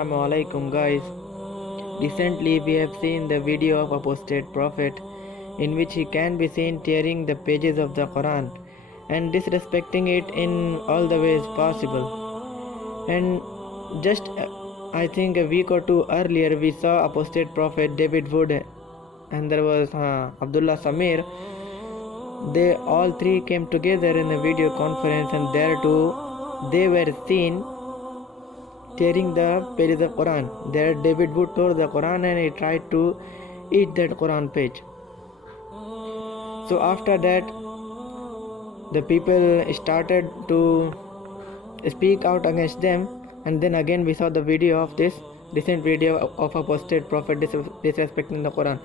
Assalamu alaikum guys. Recently we have seen the video of apostate prophet in which he can be seen tearing the pages of the Quran and disrespecting it in all the ways possible. And just I think a week or two earlier we saw apostate prophet David Wood and there was Abdullah Samir. They all three came together in a video conference and there too they were seen tearing the pages of Quran. There David Wood tore the Quran and he tried to eat that Quran page. So after that the people started to speak out against them, and then again we saw the video of this recent video of apostate prophet disrespecting the Quran.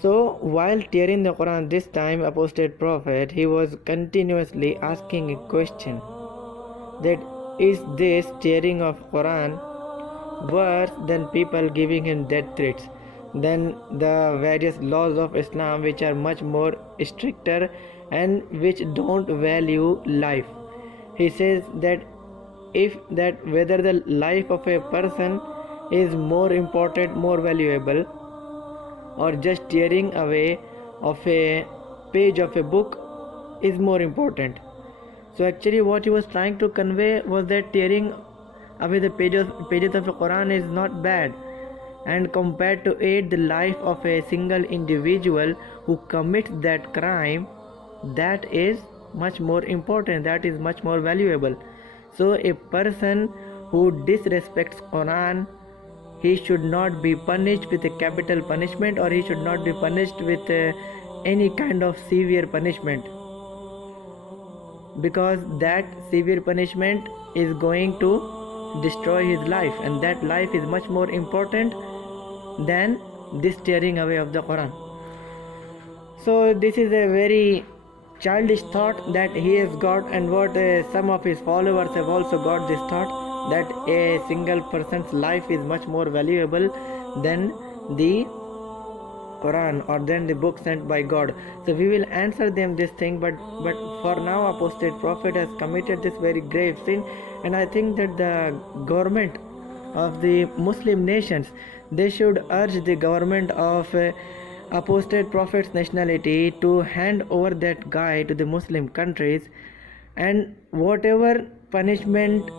So while tearing the Quran this time, apostate prophet, he was continuously asking a question that is this tearing of Quran worse than people giving him death threats, than the various laws of Islam which are much more stricter and which don't value life. He says that whether the life of a person is more important, more valuable, or just tearing away of a page of a book is more important. So actually what he was trying to convey was that tearing away the pages of the Quran is not bad, and compared to it, the life of a single individual who commits that crime, that is much more important, that is much more valuable. So a person who disrespects Quran, he should not be punished with a capital punishment, or he should not be punished with any kind of severe punishment, because that severe punishment is going to destroy his life, and that life is much more important than this tearing away of the Quran. So this is a very childish thought that he has got, and what some of his followers have also got this thought, that a single person's life is much more valuable than the Quran or than the book sent by God. So we will answer them this thing, but for now apostate prophet has committed this very grave sin, and I think that the government of the Muslim nations, they should urge the government of apostate prophet's nationality to hand over that guy to the Muslim countries, and whatever punishment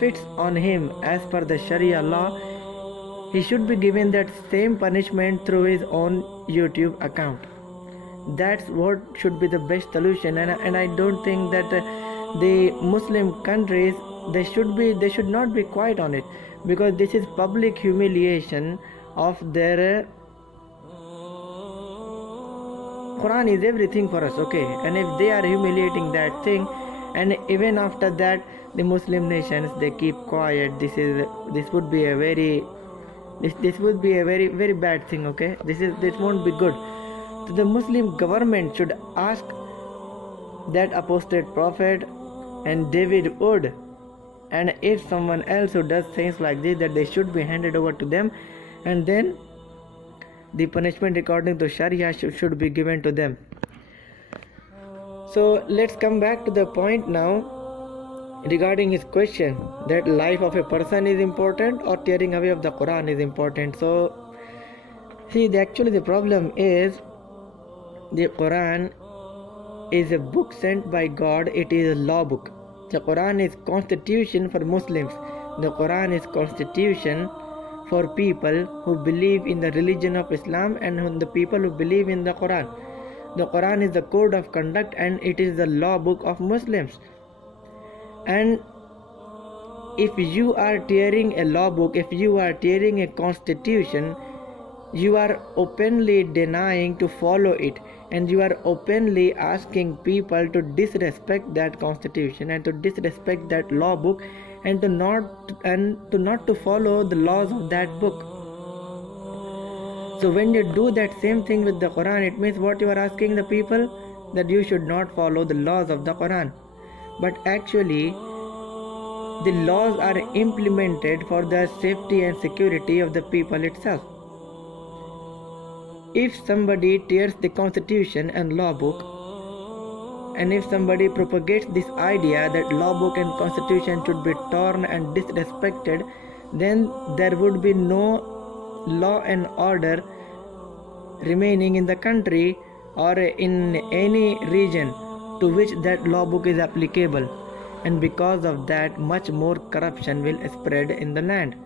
fits on him as per the Sharia law, he should be given that same punishment through his own YouTube account. That's what should be the best solution, and I don't think that the Muslim countries, they should not be quiet on it, because this is public humiliation of their Quran is everything for us, okay? And if they are humiliating that thing, and even after that the Muslim nations, they keep quiet, this would be a very very bad thing, okay? This won't be good. So the Muslim government should ask that apostate prophet and David Wood, and if someone else who does things like this, that they should be handed over to them, and then the punishment according to Sharia should be given to them. So let's come back to the point now regarding his question that life of a person is important or tearing away of the Quran is important. So see, actually the problem is the Quran is a book sent by God, it is a law book. The Quran is constitution for Muslims. The Quran is constitution for people who believe in the religion of Islam and the people who believe in the Quran. The Quran is the code of conduct, and it is the law book of Muslims. And if you are tearing a law book, if you are tearing a constitution, you are openly denying to follow it, and you are openly asking people to disrespect that constitution and to disrespect that law book, and to not to follow the laws of that book. So when you do that same thing with the Quran, it means what you are asking the people, that you should not follow the laws of the Quran. But actually the laws are implemented for the safety and security of the people itself. If somebody tears the constitution and law book, and if somebody propagates this idea that law book and constitution should be torn and disrespected, then there would be no law and order remaining in the country or in any region to which that law book is applicable, and because of that much more corruption will spread in the land.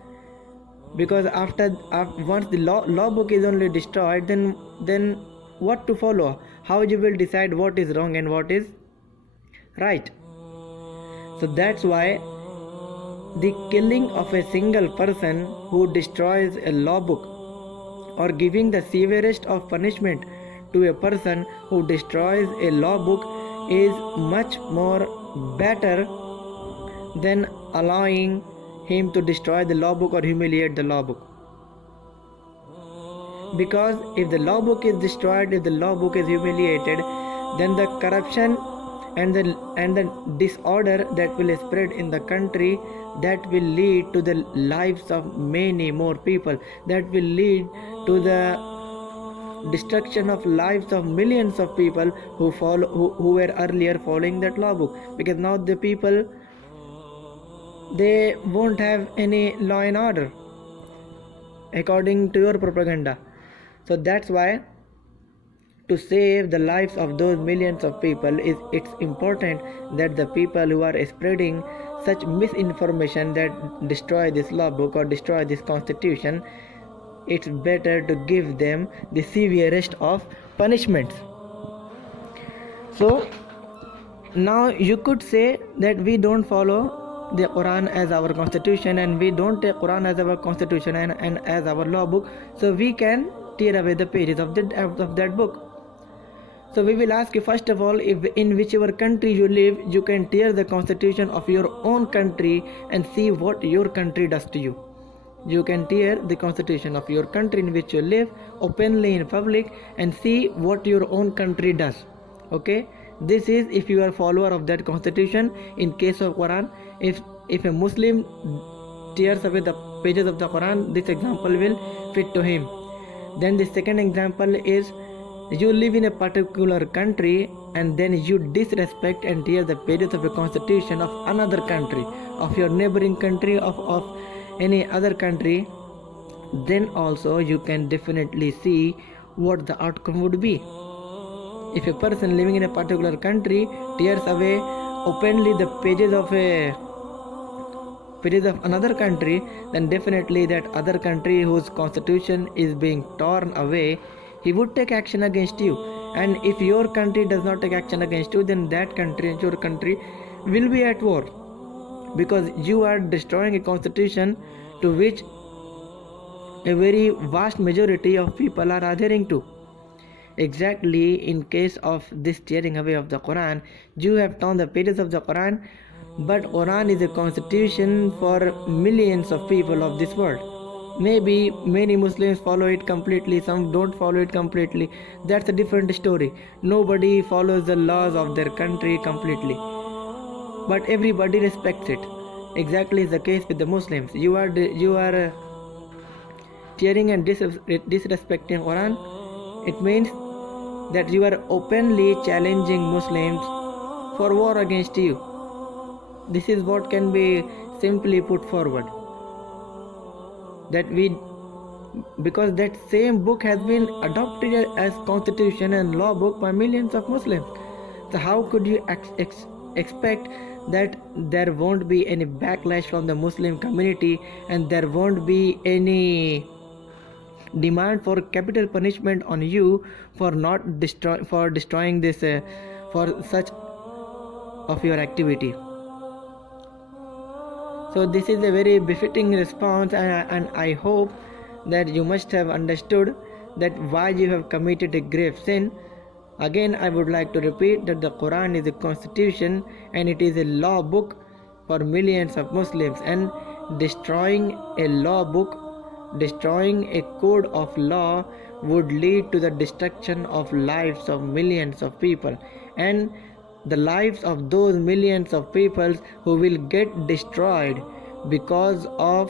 Because after once the law book is only destroyed, then what to follow, how you will decide what is wrong and what is right. So that's why the killing of a single person who destroys a law book, or giving the severest of punishment to a person who destroys a law book, is much more better than allowing him to destroy the law book or humiliate the law book. Because if the law book is destroyed, if the law book is humiliated, then the corruption and the disorder that will spread in the country, that will lead to the lives of many more people, that will lead to the destruction of lives of millions of people who were earlier following that law book. Because now the people, they won't have any law and order according to your propaganda. So that's why to save the lives of those millions of people, it's important that the people who are spreading such misinformation that destroy this law book or destroy this constitution, it's better to give them the severest of punishments. So now you could say that we don't follow the Quran as our constitution, and we don't take Quran as our constitution and as our law book, so we can tear away the pages of that book. So we will ask you, first of all, if in whichever country you live, you can tear the constitution of your own country and see what your country does to you. You can tear the constitution of your country in which you live openly in public and see what your own country does. Okay, this is if you are a follower of that constitution. In case of Quran, if a Muslim tears away the pages of the Quran, this example will fit to him. Then the second example is, you live in a particular country and then you disrespect and tear the pages of a constitution of another country, of your neighboring country, of any other country, then also you can definitely see what the outcome would be. If a person living in a particular country tears away openly the pages of another country, then definitely that other country whose constitution is being torn away, he would take action against you. And if your country does not take action against you, then that country and your country will be at war, because you are destroying a constitution to which a very vast majority of people are adhering to. Exactly in case of this tearing away of the Quran, you have torn the pages of the Quran, but Quran is a constitution for millions of people of this world. Maybe many Muslims follow it completely, some don't follow it completely. That's a different story. Nobody follows the laws of their country completely, but everybody respects it. Exactly is the case with the Muslims. You are tearing and disrespecting Quran. It means that you are openly challenging Muslims for war against you. This is what can be simply put forward. Because that same book has been adopted as constitution and law book by millions of Muslims. So how could you expect that there won't be any backlash from the Muslim community and there won't be any demand for capital punishment on you for destroying this for such of your activity? So this is a very befitting response, and I hope that you must have understood that why you have committed a grave sin. Again, I would like to repeat that the Quran is a constitution and it is a law book for millions of Muslims, and destroying a law book, destroying a code of law would lead to the destruction of lives of millions of people, and the lives of those millions of people who will get destroyed because of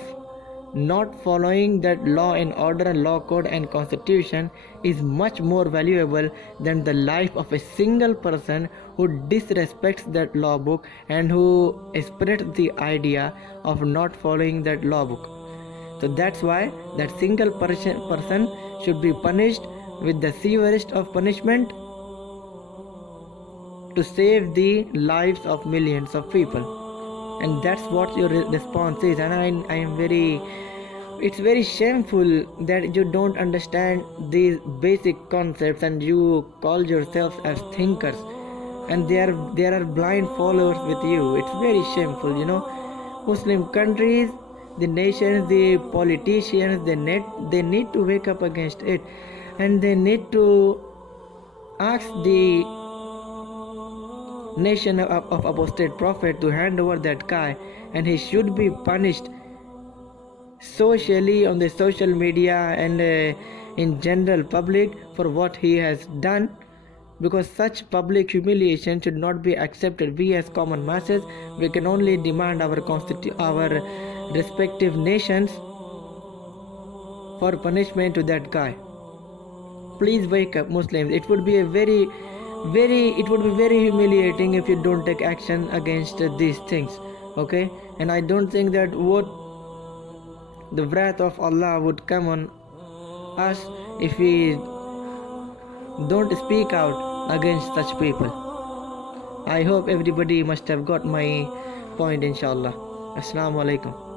not following that law and order, law code and constitution is much more valuable than the life of a single person who disrespects that law book and who spreads the idea of not following that law book. So that's why that single person should be punished with the severest of punishment to save the lives of millions of people. And that's what your response is. And I am very, it's very shameful that you don't understand these basic concepts and you call yourselves as thinkers, and there are blind followers with you. It's very shameful, you know. Muslim countries, the nations, the politicians, they need to wake up against it, and they need to ask the nation of apostate prophet to hand over that guy, and he should be punished socially on the social media and in general public for what he has done, because such public humiliation should not be accepted. We as common masses, we can only demand our respective nations for punishment to that guy. Please wake up, Muslims. It would be very humiliating if you don't take action against these things, okay? And I don't think that the wrath of Allah would come on us if we don't speak out against such people. I hope everybody must have got my point, inshallah. Assalamu alaikum.